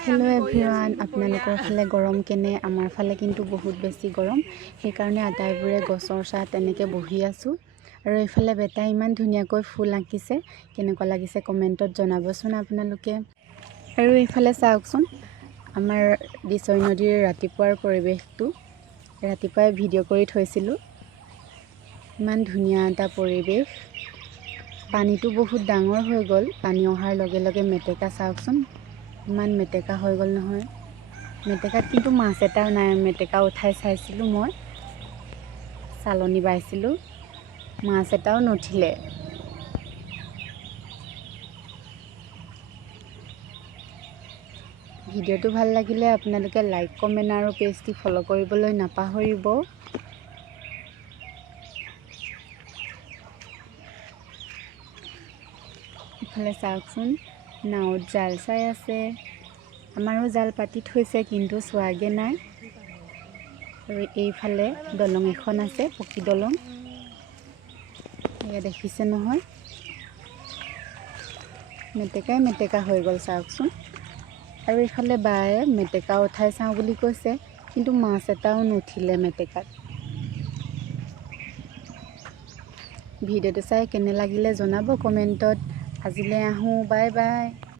Hello' everyone, আপোনালোকৰ ফালে গৰম কেনে? আমাৰ ফালে কিন্তু বহুত বেছি গৰম। সেইকাৰণে আটাইবোৰে গছৰ ছাঁ তেনেকৈ বহি আছোঁ। আৰু এইফালে বেটাই ইমান ধুনীয়াকৈ ফুল আঁকিছে। কেনেকুৱা লাগিছে কমেণ্টত জনাবচোন আপোনালোকে। আৰু এইফালে চাওকচোন, আমাৰ দিছৈ নদীৰ ৰাতিপুৱাৰ পৰিৱেশটো। ৰাতিপুৱাই ভিডিঅ' কৰি থৈছিলোঁ। ইমান ধুনীয়া এটা পৰিৱেশ। পানীটো বহুত ডাঙৰ হৈ গ'ল। পানী অহাৰ লগে লগে মেটেকা চাওকচোন, ইমান মেটেকা হৈ গ'ল নহয়। মেটেকাত কিন্তু মাছ এটাও নাই। মেটেকা উঠাই চাইছিলোঁ, মই চালনি বাইছিলোঁ, মাছ এটাও নুঠিলে। ভিডিঅ'টো ভাল লাগিলে আপোনালোকে লাইক, কমেণ্ট আৰু পেজটি ফ'ল' কৰিবলৈ নাপাহৰিব। ইফালে চাওকচোন, নাৱত জাল চাই আছে। আমাৰো জাল পাতি থৈছে, কিন্তু চোৱাগে নাই। আৰু এইফালে দলং এখন আছে, পকী দলং। এয়া দেখিছে নহয়, মেটেকাই মেটেকা হৈ গ'ল চাওকচোন। আৰু এইফালে বায়ে মেটেকা উঠাই চাওঁ বুলি কৈছে, কিন্তু মাছ এটাও নুঠিলে মেটেকাত। ভিডিঅ'টো চাই কেনে লাগিলে জনাব কমেণ্টত। আজিলৈ আহোঁ, বাই বাই।